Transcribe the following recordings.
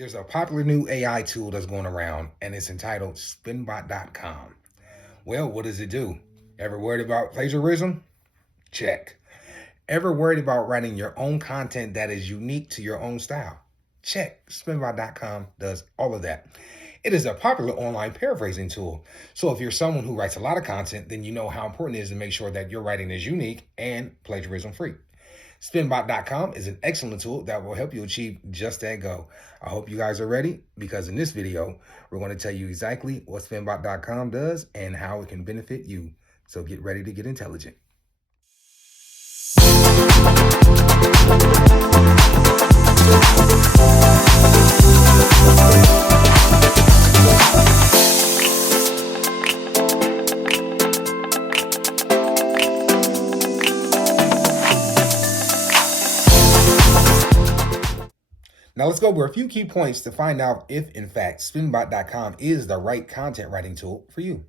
There's a popular new AI tool that's going around, and it's entitled spinbot.com. Well, what does it do? Ever worried about plagiarism? Check. Ever worried about writing your own content that is unique to your own style? Check. Spinbot.com does all of that. It is a popular online paraphrasing tool. So if you're someone who writes a lot of content, then you know how important it is to make sure that your writing is unique and plagiarism-free. Spinbot.com is an excellent tool that will help you achieve just that goal. I hope you guys are ready, because in this video, we're going to tell you exactly what Spinbot.com does and how it can benefit you. So get ready to get intelligent. Now let's go over a few key points to find out if, in fact, Spinbot.com is the right content writing tool for you.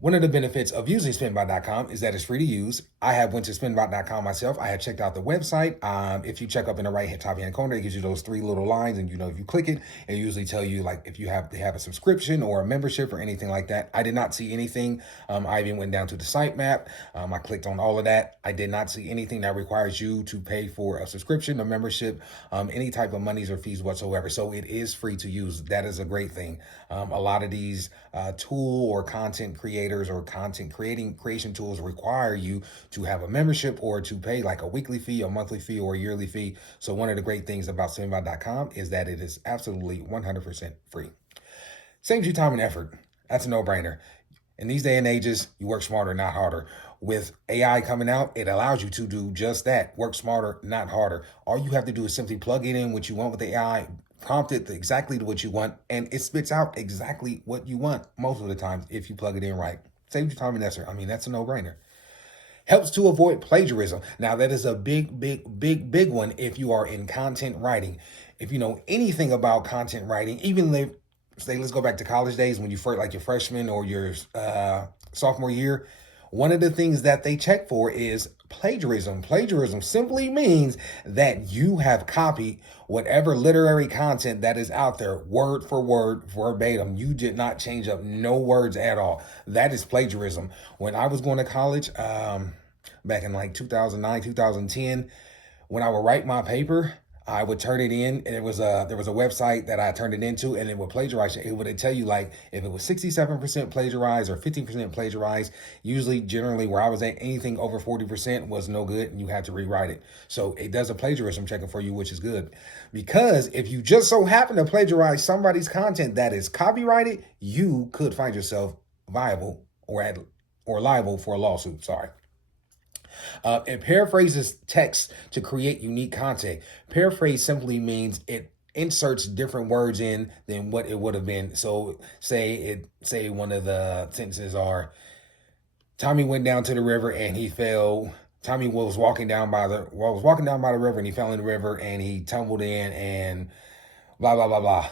One of the benefits of using Spinbot.com is that it's free to use. I have went to Spinbot.com myself. I have checked out the website. If you check up in the right top hand corner, it gives you those three little lines, and if you click it, it usually tell you like if you have to have a subscription or a membership or anything like that. I did not see anything. I even went down to the sitemap. I clicked on all of that. I did not see anything that requires you to pay for a subscription, a membership, any type of monies or fees whatsoever. So it is free to use. That is a great thing. A lot of these tool or content creators or content creation tools require you to have a membership or to pay like a weekly fee, a monthly fee, or a yearly fee. So one of the great things about Spinbot.com is that it is absolutely 100% free. Saves you time and effort. That's a no-brainer. In these day and ages, you work smarter, not harder. With AI coming out, it allows you to do just that. Work smarter, not harder. All you have to do is simply plug it in what you want with the AI, prompt it exactly to what you want, and it spits out exactly what you want most of the time if you plug it in right. Saves you time and effort. I mean, that's a no-brainer. Helps to avoid plagiarism. Now, that is a big one if you are in content writing. If you know anything about content writing, even let's go back to college days when you first, like your freshman or your sophomore year, one of the things that they check for is plagiarism. Plagiarism simply means that you have copied whatever literary content that is out there, word for word, verbatim. You did not change up no words at all. That is plagiarism. When I was going to college, back in like 2009, 2010, when I would write my paper, I would turn it in, and there was a website that I turned it into, and it would plagiarize it. It would tell you like if it was 67% plagiarized or 15% plagiarized. Generally where I was at, anything over 40% was no good, and you had to rewrite it. So it does a plagiarism checker for you, which is good, because if you just so happen to plagiarize somebody's content that is copyrighted, you could find yourself viable or liable for a lawsuit. Sorry. It paraphrases text to create unique content. Paraphrase simply means it inserts different words in than what it would have been. So say one of the sentences are, Tommy went down to the river and he fell. Tommy was walking down by the river and he fell in the river and he tumbled in and blah, blah, blah, blah.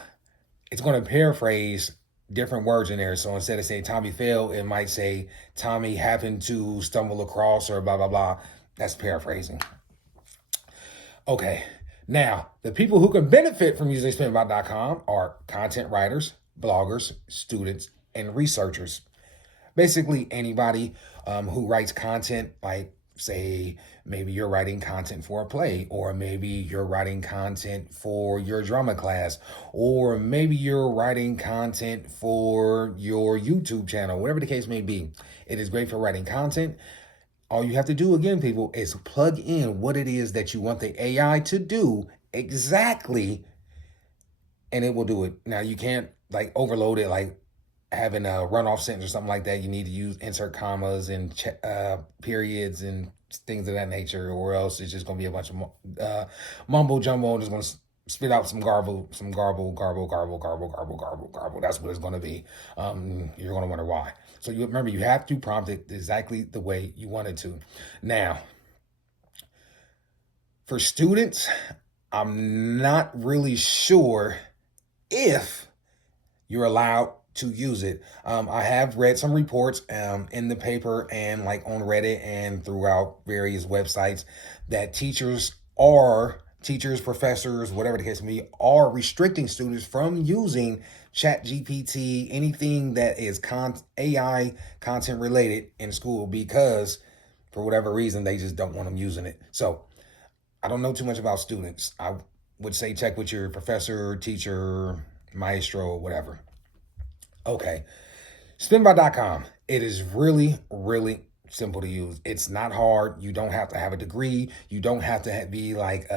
It's going to paraphrase different words in there. So instead of saying Tommy fell, it might say Tommy happened to stumble across or blah, blah, blah. That's paraphrasing. Okay. Now, the people who can benefit from using Spinbot.com are content writers, bloggers, students, and researchers. Basically, anybody who writes content, like say maybe you're writing content for a play, or maybe you're writing content for your drama class, or maybe you're writing content for your YouTube channel, whatever the case may be. It is great for writing content. All you have to do, again, people, is plug in what it is that you want the AI to do exactly, and it will do it. Now, you can't like overload it, like having a runoff sentence or something like that. You need to use insert commas and periods and things of that nature, or else it's just going to be a bunch of mumbo jumbo and just going to spit out some garble. That's what it's going to be. You're going to wonder why. So you remember, you have to prompt it exactly the way you want it to. Now, for students, I'm not really sure if you're allowed to use it. I have read some reports in the paper and like on Reddit and throughout various websites that teachers are teachers, professors, whatever the case may be, are restricting students from using ChatGPT, anything that is AI content related in school because for whatever reason, they just don't want them using it. So I don't know too much about students. I would say check with your professor, teacher, maestro, whatever. Okay. Spinbot.com. It is really, really simple to use. It's not hard. You don't have to have a degree. You don't have to be like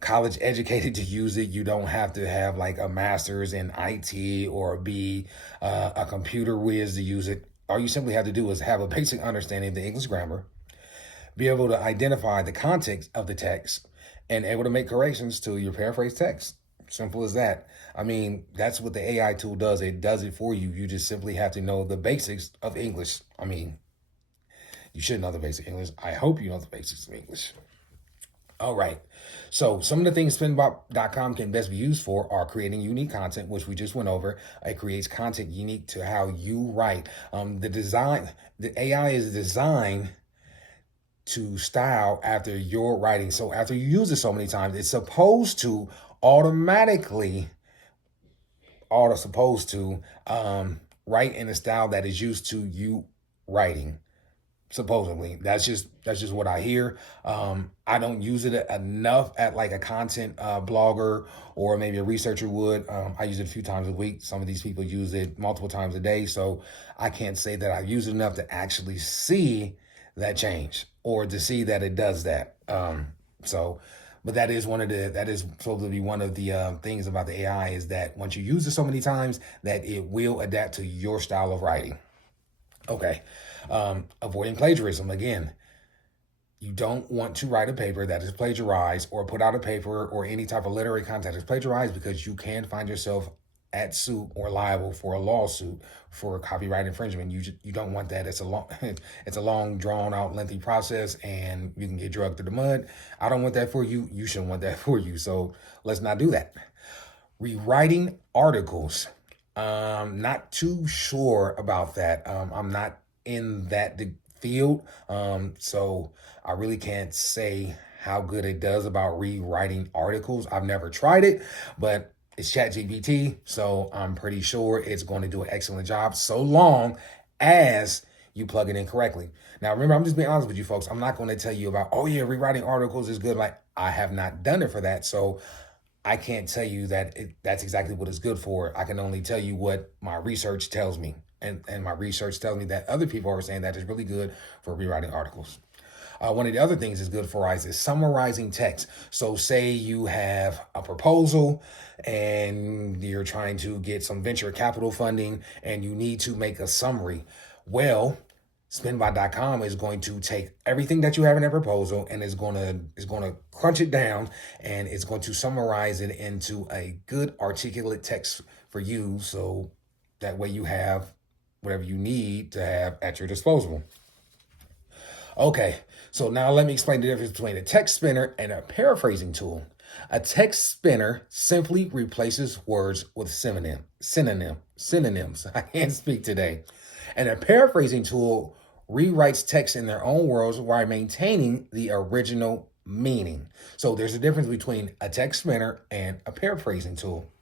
college educated to use it. You don't have to have like a master's in IT or be a computer whiz to use it. All you simply have to do is have a basic understanding of the English grammar, be able to identify the context of the text, and able to make corrections to your paraphrase text. Simple as that. I mean, that's what the AI tool does. It does it for you. You just simply have to know the basics of English. I mean, you should know the basic English. I hope you know the basics of English. All right. So some of the things spinbot.com can best be used for are creating unique content, which we just went over. It creates content unique to how you write. The AI is designed to style after your writing. So after you use it so many times, it's supposed to automatically write in a style that is used to you writing. Supposedly, that's just what I hear. I don't use it enough at like a content blogger or maybe a researcher would. I use it a few times a week. Some of these people use it multiple times a day, so I can't say that I've used it enough to actually see that change or to see that it does that. But that is supposed to be one of the things about the AI is that once you use it so many times that it will adapt to your style of writing. Okay. Avoiding plagiarism. Again, you don't want to write a paper that is plagiarized or put out a paper or any type of literary content is plagiarized because you can find yourself at suit or liable for a lawsuit for copyright infringement. You don't want that. It's a long drawn out lengthy process and you can get dragged through the mud. I don't want that for you. You shouldn't want that for you. So let's not do that. Rewriting articles. Not too sure about that. I'm not in that field. So I really can't say how good it does about rewriting articles. I've never tried it, but it's ChatGPT, so I'm pretty sure it's going to do an excellent job so long as you plug it in correctly. Now, remember, I'm just being honest with you folks. I'm not going to tell you about, oh yeah, rewriting articles is good. Like I have not done it for that. So I can't tell you that that's exactly what it's good for. I can only tell you what my research tells me. And my research tells me that other people are saying that it's really good for rewriting articles. One of the other things it's good for is summarizing text. So say you have a proposal and you're trying to get some venture capital funding and you need to make a summary. Well, Spinbot.com is going to take everything that you have in that proposal and is going to crunch it down and it's going to summarize it into a good articulate text for you. So that way you have whatever you need to have at your disposal. Okay, so now let me explain the difference between a text spinner and a paraphrasing tool. A text spinner simply replaces words with synonyms. I can't speak today. And a paraphrasing tool rewrites text in their own words while maintaining the original meaning. So there's a difference between a text spinner and a paraphrasing tool.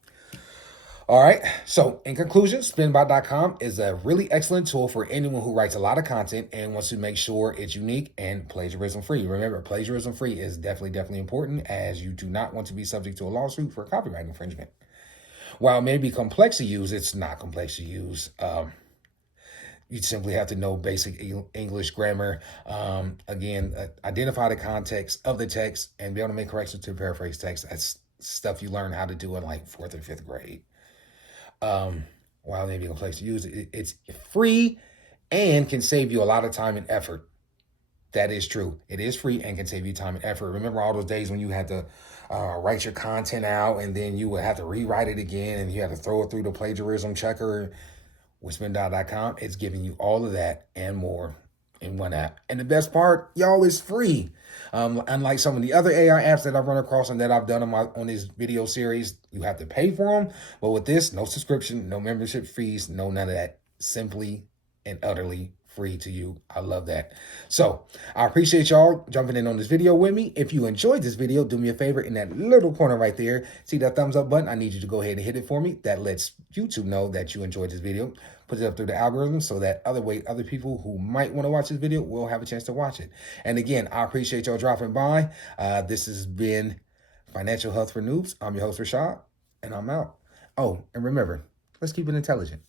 All right. So in conclusion, spinbot.com is a really excellent tool for anyone who writes a lot of content and wants to make sure it's unique and plagiarism free. Remember, plagiarism free is definitely important as you do not want to be subject to a lawsuit for copyright infringement. While it may be complex to use, it's not complex to use. You simply have to know basic English grammar. Identify the context of the text and be able to make corrections to paraphrase text. That's stuff you learn how to do in like 4th or 5th grade. While it may be complex to use, it's free and can save you a lot of time and effort. That is true. It is free and can save you time and effort. Remember all those days when you had to write your content out and then you would have to rewrite it again and you had to throw it through the plagiarism checker. With spin.com, it's giving you all of that and more in one app. And the best part, y'all, is free. Unlike some of the other AI apps that I've run across and that I've done on this video series, you have to pay for them. But with this, no subscription, no membership fees, no none of that. Simply and utterly free to you. I love that. So I appreciate y'all jumping in on this video with me. If you enjoyed this video, do me a favor in that little corner right there. See that thumbs up button? I need you to go ahead and hit it for me. That lets YouTube know that you enjoyed this video. Put it up through the algorithm so that other people who might want to watch this video will have a chance to watch it. And again, I appreciate y'all dropping by. This has been Financial Health for Noobs. I'm your host, Rashad, and I'm out. Oh, and remember, let's keep it intelligent.